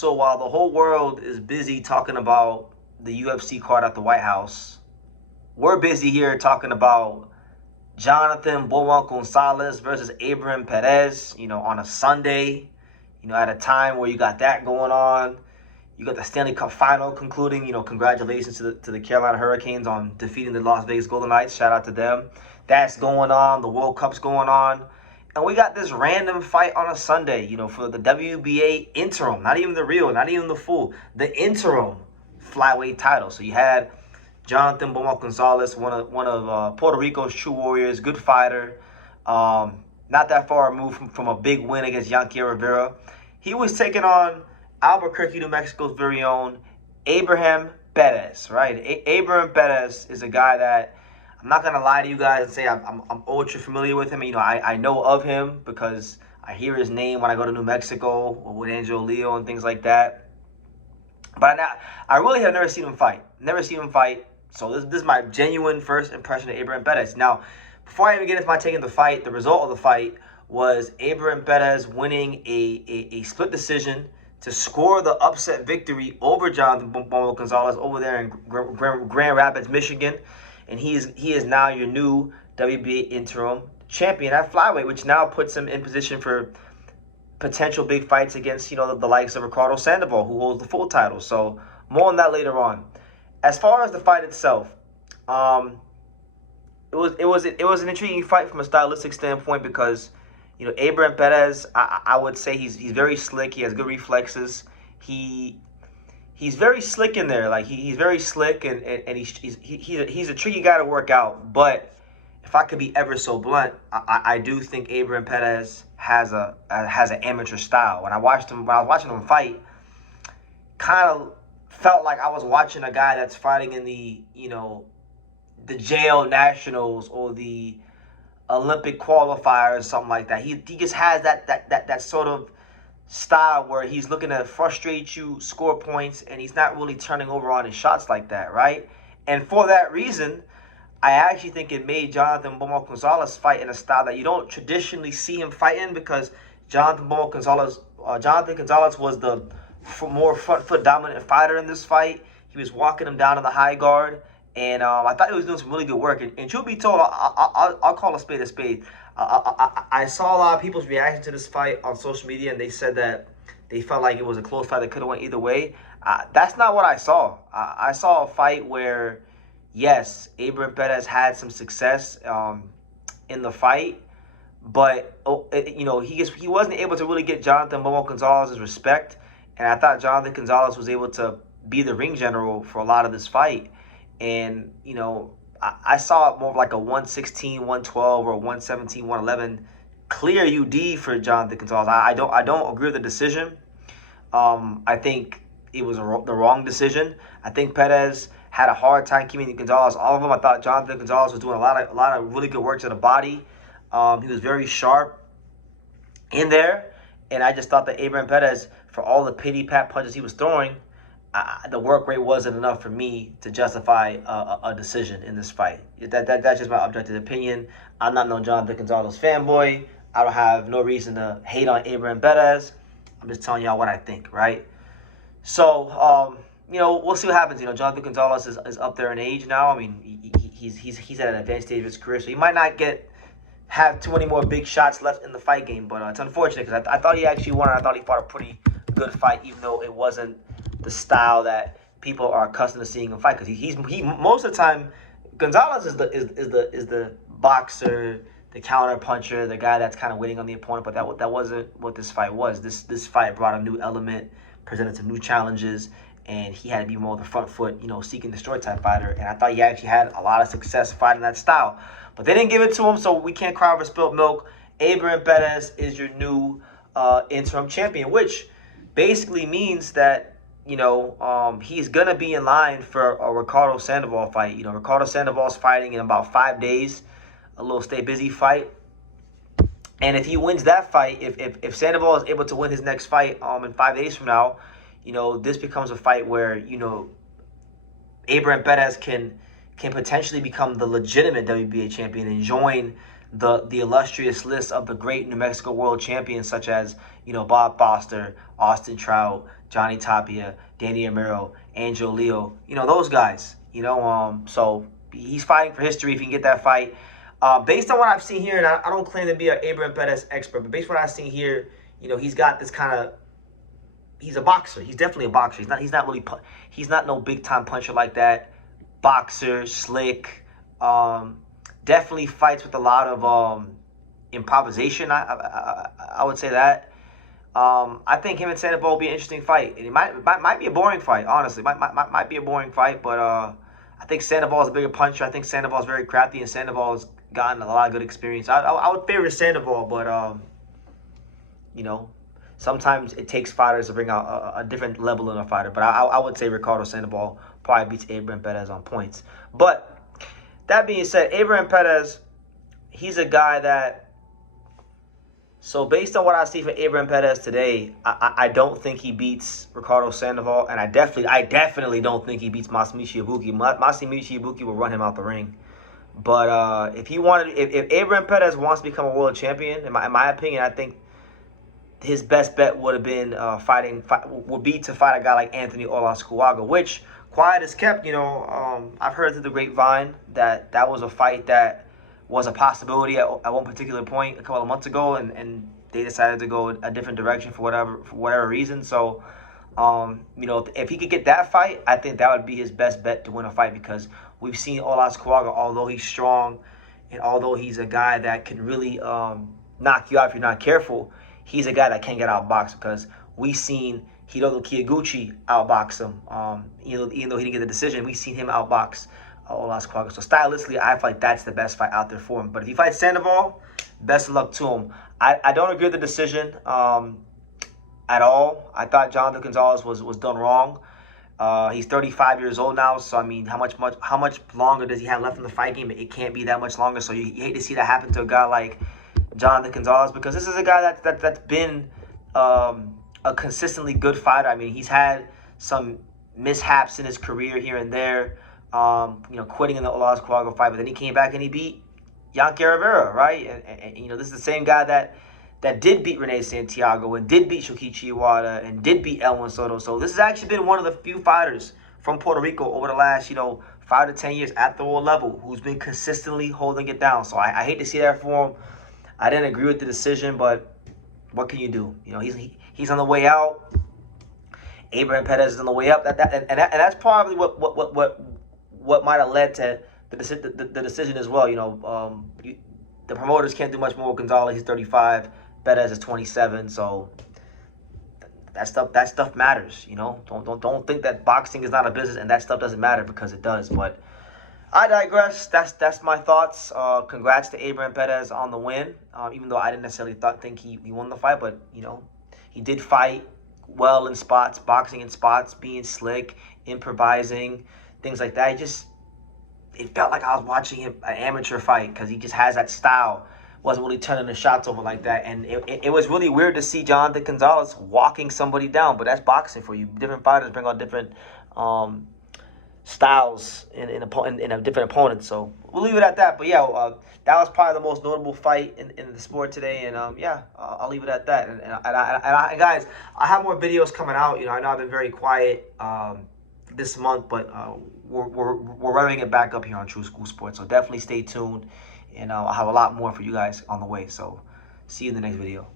So while the whole world is busy talking about the UFC card at the White House, we're busy here talking about Jonathan Gonzalez versus Abraham Perez, on a Sunday, at a time where you got that going on. You got the Stanley Cup final concluding. Congratulations to the Carolina Hurricanes on defeating the Las Vegas Golden Knights. Shout out to them. That's going on. The World Cup's going on. And we got this random fight on a Sunday, for the WBA interim. Not even the real, not even the full. The interim flyweight title. So you had Jonathan Gonzalez, one of Puerto Rico's true warriors, good fighter. Not that far removed from a big win against Yankee Rivera. He was taking on Albuquerque, New Mexico's very own Abraham Perez, right? Abraham Perez is a guy that I'm not going to lie to you guys and say I'm ultra familiar with him. I know of him because I hear his name when I go to New Mexico or with Angelo Leo and things like that. But I really have never seen him fight. So this is my genuine first impression of Abraham Perez. Now, before I even get into my take of the fight, the result of the fight was Abraham Perez winning a split decision to score the upset victory over Jonathan Gonzalez over there in Grand Rapids, Michigan. And he is now your new WBA interim champion at flyweight, which now puts him in position for potential big fights against, the likes of Ricardo Sandoval, who holds the full title. So more on that later on. As far as the fight itself, it was an intriguing fight from a stylistic standpoint because, Abraham Perez, I would say he's very slick. He has good reflexes. He's very slick in there. Like he's very slick and he's a tricky guy to work out. But if I could be ever so blunt, I do think Abraham Perez has an amateur style. When I was watching him fight, kind of felt like I was watching a guy that's fighting in the jail nationals or the Olympic qualifiers, something like that. He just has that sort of style where he's looking to frustrate you, score points, and he's not really turning over on his shots like that, right? And for that reason, I actually think it made Jonathan Gonzalez fight in a style that you don't traditionally see him fight in because Jonathan Gonzalez was the more front foot dominant fighter in this fight. He was walking him down in the high guard, and I thought he was doing some really good work. And truth be told, I'll call a spade a spade. I saw a lot of people's reaction to this fight on social media, and they said that they felt like it was a close fight that could have went either way. That's not what I saw. I saw a fight where, yes, Abraham Perez had some success in the fight, but he wasn't able to really get Jonathan Gonzalez's respect, and I thought Jonathan Gonzalez was able to be the ring general for a lot of this fight, and I saw it more of like a 116, 112, or 117, 111 clear UD for Jonathan Gonzalez. I don't agree with the decision. I think it was the wrong decision. I think Perez had a hard time keeping Gonzalez off of him. I thought Jonathan Gonzalez was doing a lot of really good work to the body. He was very sharp in there, and I just thought that Abraham Perez, for all the pity pat punches he was throwing, the work rate wasn't enough for me to justify a decision in this fight. That's just my objective opinion. I'm not no Jonathan Gonzalez fanboy. I don't have no reason to hate on Abraham Perez. I'm just telling y'all what I think, right? So, we'll see what happens. Jonathan Gonzalez is up there in age now. I mean, he's at an advanced stage of his career, so he might not have too many more big shots left in the fight game. But it's unfortunate because I thought he actually won. I thought he fought a pretty good fight, even though it wasn't the style that people are accustomed to seeing him fight. Because he most of the time, Gonzalez is the boxer, the counter puncher, the guy that's kind of waiting on the opponent. But that wasn't what this fight was. This fight brought a new element, presented some new challenges, and he had to be more of the front foot, seek and destroy type fighter. And I thought he actually had a lot of success fighting that style. But they didn't give it to him, so we can't cry over spilled milk. Abraham Perez is your new interim champion, which basically means that he's going to be in line for a Ricardo Sandoval fight. Ricardo Sandoval's fighting in about 5 days, a little stay busy fight. And if he wins that fight, if Sandoval is able to win his next fight in 5 days from now, this becomes a fight where, Abraham Perez can potentially become the legitimate WBA champion and join the illustrious list of the great New Mexico world champions, such as, you know, Bob Foster, Austin Trout, Johnny Tapia, Danny Amaro, Angel Leo, you know, those guys, you know. So he's fighting for history if he can get that fight. Based on what I've seen here, and I don't claim to be an Abraham Perez expert, but based on what I've seen here, you know, he's got this kind of, he's a boxer. He's definitely a boxer. He's not no big time puncher like that. Boxer, slick, definitely fights with a lot of improvisation. I would say that. I think him and Sandoval will be an interesting fight. And it might be a boring fight, honestly. Might be a boring fight, but I think Sandoval is a bigger puncher. I think Sandoval is very crafty, and Sandoval's gotten a lot of good experience. I would favor Sandoval, but you know, sometimes it takes fighters to bring out a different level in a fighter. But I would say Ricardo Sandoval probably beats Abraham Perez on points. But that being said, Abraham Perez, he's a guy that, so based on what I see for Abraham Perez today, I don't think he beats Ricardo Sandoval, and I definitely don't think he beats Masamichi Ibuki. Masamichi Ibuki will run him out the ring. But if Abraham Perez wants to become a world champion, in my opinion, I think his best bet would have been would be to fight a guy like Anthony Olascuaga, which, quiet as kept, you know, I've heard through the grapevine that was a fight that was a possibility at one particular point a couple of months ago, and they decided to go a different direction for whatever reason. So, you know, if he could get that fight, I think that would be his best bet to win a fight, because we've seen Olascuaga, although he's strong and although he's a guy that can really knock you out if you're not careful, he's a guy that can get outboxed, because we've seen Hiroto Kiyoguchi outbox him. Even though he didn't get the decision, we've seen him outbox Olascuaga. So stylistically, I feel like that's the best fight out there for him. But if he fights Sandoval, best of luck to him. I don't agree with the decision at all. I thought Jonathan Gonzalez was done wrong. He's 35 years old now, so I mean, how much longer does he have left in the fight game? It can't be that much longer. So you hate to see that happen to a guy like Jonathan Gonzalez, because this is a guy that's been a consistently good fighter. I mean, he's had some mishaps in his career here and there, you know, quitting in the Olascuaga fight, but then he came back and he beat Yankee Rivera, right? And you know, this is the same guy that did beat Rene Santiago and did beat Shukichi Iwata and did beat Elwin Soto. So this has actually been one of the few fighters from Puerto Rico over the last, you know, 5 to 10 years at the world level who's been consistently holding it down. So I hate to see that for him. I didn't agree with the decision, but what can you do? You know, he's on the way out. Abraham Perez is on the way up. And that's probably what might have led to the decision as well. You know, the promoters can't do much more with Gonzalez. He's 35. Perez is 27. So that stuff matters. You know, don't think that boxing is not a business and that stuff doesn't matter, because it does. But I digress. That's my thoughts. Congrats to Abraham Perez on the win. Even though I didn't necessarily think he won the fight, but you know, he did fight well in spots, boxing in spots, being slick, improvising, things like that. It felt like I was watching an amateur fight, because he just has that style. Wasn't really turning the shots over like that, and it was really weird to see Jonathan Gonzalez walking somebody down. But that's boxing for you. Different fighters bring out different styles in a different opponent. So we'll leave it at that. But yeah, that was probably the most notable fight in the sport today. And yeah, I'll leave it at that. And guys, I have more videos coming out. You know, I know I've been very quiet this month, but we're revving it back up here on True School Sports. So definitely stay tuned, and I'll have a lot more for you guys on the way. So see you in the next video.